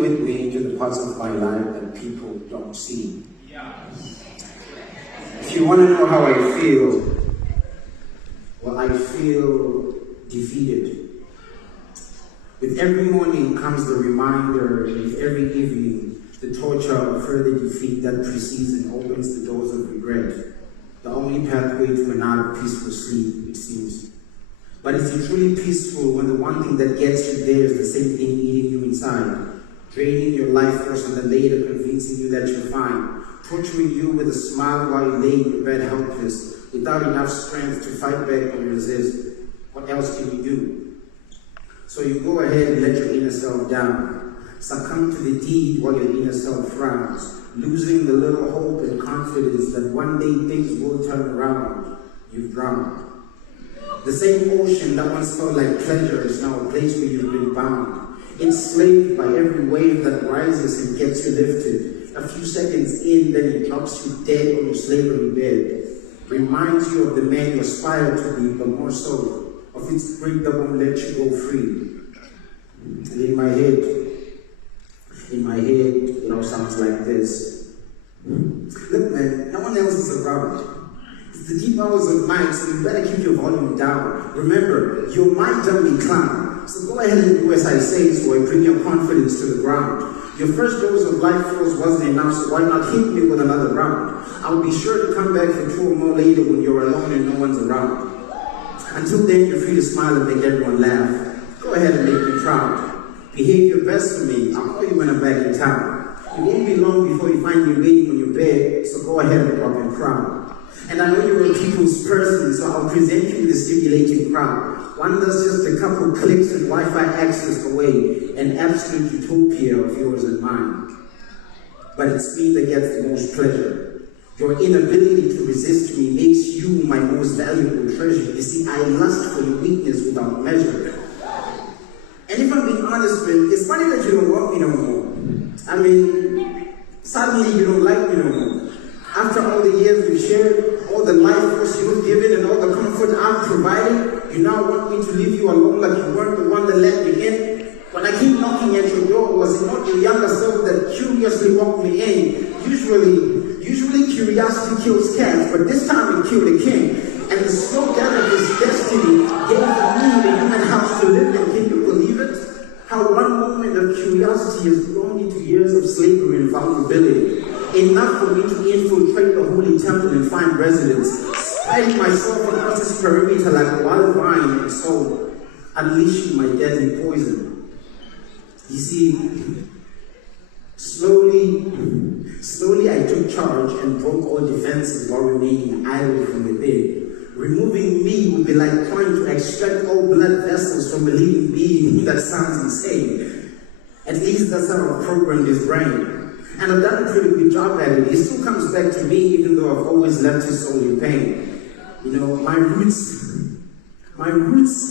went way into the parts of my life that people don't see. If you want to know how I feel, well, I feel defeated. With every morning comes the reminder, with every evening, the torture of further defeat that precedes and opens the doors of regret. The only pathway to an hour of peaceful sleep, it seems. But is it truly peaceful when the one thing that gets you there is the same thing eating you inside, draining your life force and then later convincing you that you're fine, torturing you with a smile while you lay in your bed helpless, without enough strength to fight back or resist? What else can you do? So you go ahead and let your inner self down, succumb to the deed while your inner self frowns, losing the little hope and confidence that one day things will turn around. You've drowned. The same ocean that once felt like pleasure is now a place where you've been bound, enslaved by every wave that rises and gets you lifted. A few seconds in, then it drops you dead on your slavery bed. Reminds you of the man you aspire to be, but more so, of its grip that won't let you go free. And in my head, it all sounds like this. Look, man, no one else is around. It's the deep hours of night, so you better keep your volume down. Remember, your mind don't be clown. So go ahead and do as I say, so I bring your confidence to the ground. Your first dose of life force wasn't enough, so why not hit me with another round? I'll be sure to come back for 2 or more later when you're alone and no one's around. Until then, you're free to smile and make everyone laugh. Go ahead and make me proud. Behave your best for me. I'll call you when I'm back in town. It won't be long before you find me waiting on your bed, so go ahead and drop in crown. And I know you're a people's person, so I'll present you with a stimulating crowd. One that's just a couple clicks and Wi-Fi access away, an absolute utopia of yours and mine. But it's me that gets the most pleasure. Your inability to resist me makes you my most valuable treasure. You see, I lust for your weakness without measure. And if I'm being honest, man, it's funny that you don't want me no more. I mean, suddenly you don't like me no more. After all the years we've shared, all the life force you've given and all the comfort I've provided, you now want me to leave you alone like you weren't the one that let me in? When I came knocking at your door, was it not your younger self that curiously walked me in? Usually curiosity kills cats, but this time it killed a king. And the slow death of his destiny gave me the human house to live in. Can you believe it? How one moment of curiosity has grown into years of slavery and vulnerability. Enough for me to infiltrate the holy temple and find residence, spreading myself across its perimeter like a wild vine, and so unleashing my deadly poison. You see, slowly I took charge and broke all defenses while remaining idle from within. Removing me would be like trying to extract all blood vessels from a living being. That sounds insane. At least that's how I've programmed his brain. And I've done a pretty good job at it. He still comes back to me even though I've always left his soul in pain. You know, my roots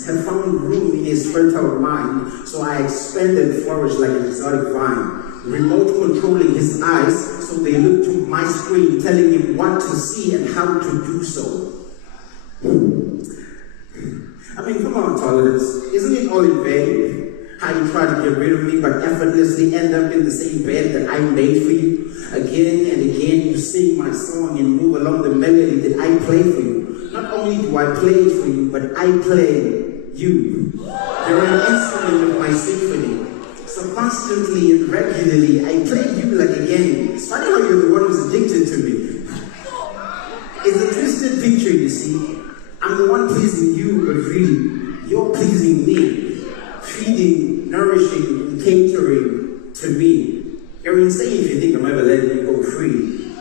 have found room in his fertile mind, so I expand and flourish like an exotic vine, remote controlling his eyes so they look to my screen, telling him what to see and how to do so. I mean, come on, tolerance. Isn't it all in vain? How you try to get rid of me but effortlessly end up in the same bed that I made for you? Again and again you sing my song and move along the melody that I play for you. Not only do I play it for you, but I play you. You're an instrument of my symphony. So constantly and regularly I play you like a game. It's funny how you're the one who's addicted to me. It's a twisted picture, you see. I'm the one pleasing you, but really, you're pleasing me. Feeding, nourishing, and catering to me. You're insane if you think I'm ever letting you go free.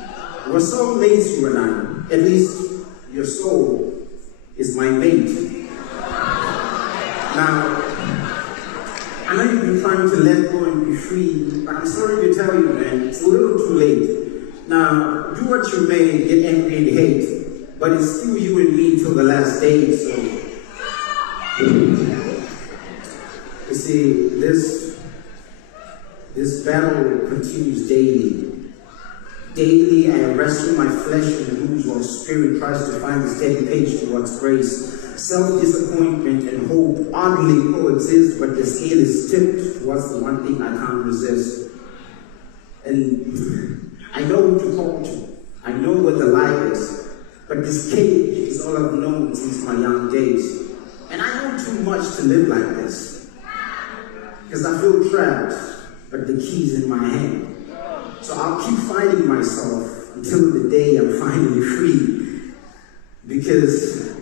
We're soulmates, you and I. At least, your soul is my mate. Now, I know you've been trying to let go and be free, but I'm sorry to tell you, man, it's a little too late. Now, do what you may, get angry and hate, but it's still you and me till the last day, so... You see, this battle continues daily. Daily, I wrestle my flesh and lose while spirit tries to find a steady pace towards grace. Self-disappointment and hope oddly coexist, but the scale is tipped towards the one thing I can't resist. And I know what you're called to. I know what the light is. But this cage is all I've known since my young days. And I know too much to live like this. Because I feel trapped, but the key's in my hand. So I'll keep fighting myself until the day I'm finally free. Because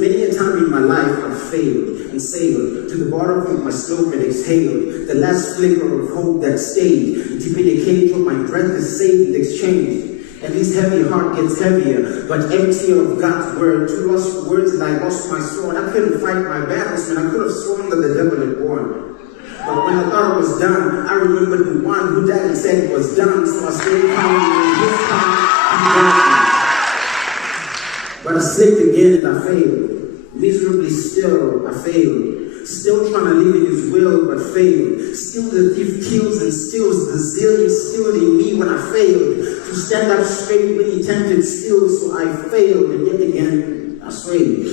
many a time in my life I've failed and sailed to the bottom of my slope and exhaled. The last flicker of hope that stayed deep in a cage where my breath is saved and exchanged. And this heavy heart gets heavier, but emptier of God's word. Too lost for words and I lost my soul. I couldn't fight my battles, and I could have sworn that the devil had won. But when I thought it was done, I remembered the one who died and said it was done. So I stayed calm and his time he got me. But I slipped again and I failed. Miserably still, I failed. Still trying to live in his will, but failed. Still the thief kills and steals the zeal instilled in me when I failed. To stand up straight when he tempted still, so I failed, and yet again I swayed.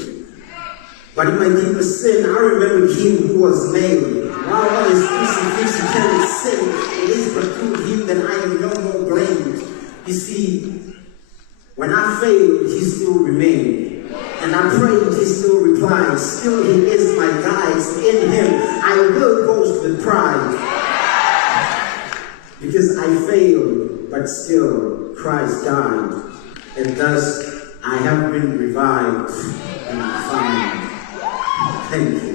But in my deepest sin, I remember him who was nailed. While all his crucifixion carried sin, it is but through him that I am no more blamed. You see, when I failed, he still remained. And I prayed, he still replied. Still he is my guide, so in him I will boast with pride. Because I failed, but still Christ died. And thus I have been revived and found. Thank you.